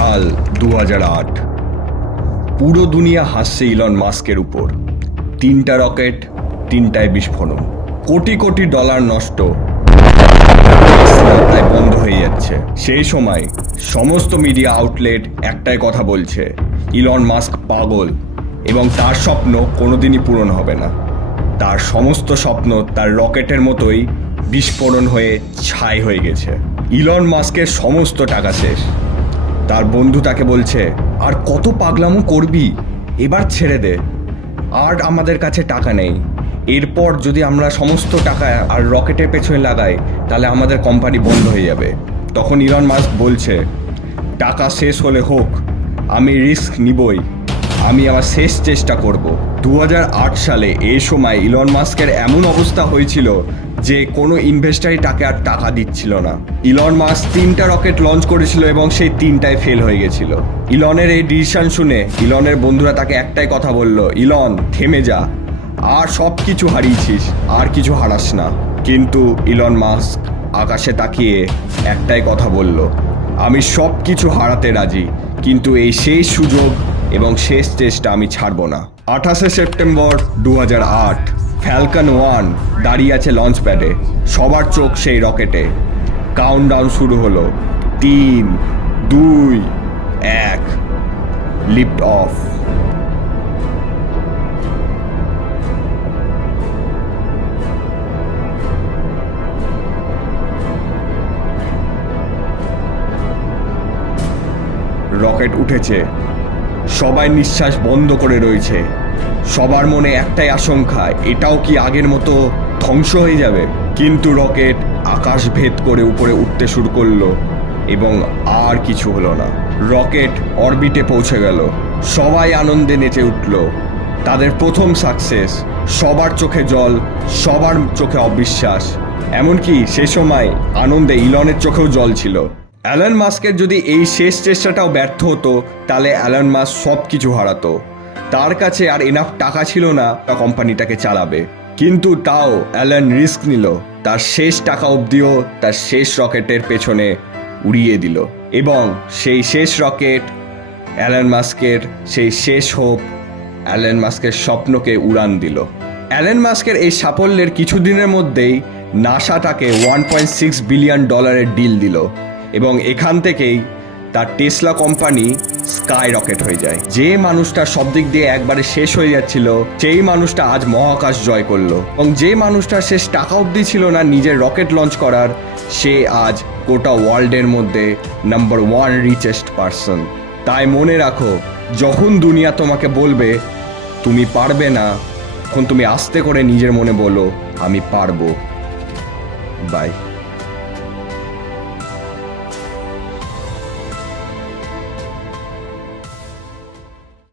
সাল 2008। পুরো দুনিয়া হাসছে ইলন মাস্কের উপর। 3টা রকেট, 3টায় বিস্ফোরণ, কোটি কোটি ডলার নষ্ট, তাই বন্ধ হয়ে যাচ্ছে। সেই সময় সমস্ত মিডিয়া আউটলেট একটাই কথা বলছে, ইলন মাস্ক পাগল এবং তার স্বপ্ন কোনোদিনই পূরণ হবে না। তার সমস্ত স্বপ্ন তার রকেটের মতোই বিস্ফোরণ হয়ে ছাই হয়ে গেছে। ইলন মাস্কের সমস্ত টাকা শেষ। তার বন্ধু তাকে বলছে, আর কত পাগলামো করবি, এবার ছেড়ে দে, আর আমাদের কাছে টাকা নেই। এরপর যদি আমরা সমস্ত টাকা আর রকেটের পেছনে লাগাই তাহলে আমাদের কোম্পানি বন্ধ হয়ে যাবে। তখন ইলন মাস্ক বলছে, টাকা শেষ হলে হোক, আমি রিস্ক নিবই, আমি আমার শেষ চেষ্টা করব। 2008 সালে এই সময় ইলন মাস্কের এমন অবস্থা হয়েছিল যে কোনো ইনভেস্টারই তাকে আর টাকা দিচ্ছিল না। ইলন মাস্ক 3টা রকেট লঞ্চ করেছিল এবং সেই 3টায় ফেল হয়ে গেছিল। ইলনের এই ডিসিশন শুনে ইলনের বন্ধুরা তাকে একটাই কথা বলল, ইলন থেমে যা, আর সব কিছু হারিয়েছিস, আর কিছু হারাস না। কিন্তু ইলন মাস্ক আকাশে তাকিয়ে একটাই কথা বলল, আমি সব কিছু হারাতে রাজি, কিন্তু এই শেষ সুযোগ এবং শেষ চেষ্টা আমি ছাড়ব না। 28শে সেপ্টেম্বর 2008, ফ্যালকন 1 দাঁড়িয়ে আছে লঞ্চ প্যাডে, সবার চোখ সেই রকেটে। কাউন্টডাউন শুরু হলো, 3, 2, 1, লিফট অফ। রকেট উঠেছে, সবাই নিঃশ্বাস বন্ধ করে রয়েছে। সবার মনে একটাই আশঙ্কা, এটাও কি আগের মতো ধ্বংস হয়ে যাবে? কিন্তু রকেট আকাশ ভেদ করে উপরে উঠতে শুরু করলো এবং আর কিছু হলো না। রকেট অরবিটে পৌঁছে গেল, সবাই আনন্দে নেচে উঠল, তাদের প্রথম সাকসেস। সবার চোখে জল, সবার চোখে অবিশ্বাস, এমনকি সে সময় আনন্দে ইলনের চোখেও জল ছিল। অ্যালন মাস্কের যদি এই শেষ চেষ্টাটাও ব্যর্থ হতো তাহলে অ্যালন মাস্ক সব কিছু হারাতো। তার কাছে আর এনাফ টাকা ছিল না তা কোম্পানিটাকে চালাবে। কিন্তু তাও অ্যালন রিস্ক নিল, তার শেষ টাকা অবধিও তার শেষ রকেটের পেছনে উড়িয়ে দিল এবং সেই শেষ রকেট অ্যালন মাস্কের সেই শেষ হোপ, অ্যালন মাস্কের স্বপ্নকে উড়ান দিল। অ্যালন মাস্কের এই সাফল্যের কিছুদিনের মধ্যেই নাসা তাকে $1.6 বিলিয়ন ডিল দিল এবং এখান থেকেই তার টেসলা কোম্পানি স্কাই রকেট হয়ে যায়। যে মানুষটা সব দিক দিয়ে একবারে শেষ হয়ে যাচ্ছিল, সেই মানুষটা আজ মহাকাশ জয় করলো এবং যে মানুষটার শেষ টাকা অবধি ছিল না নিজের রকেট লঞ্চ করার, সে আজ গোটা ওয়ার্ল্ডের মধ্যে নাম্বার 1 রিচেস্ট পারসন। তাই মনে রাখো, যখন দুনিয়া তোমাকে বলবে তুমি পারবে না, তখন তুমি আস্তে করে নিজের মনে বলো আমি পারবো। বাই।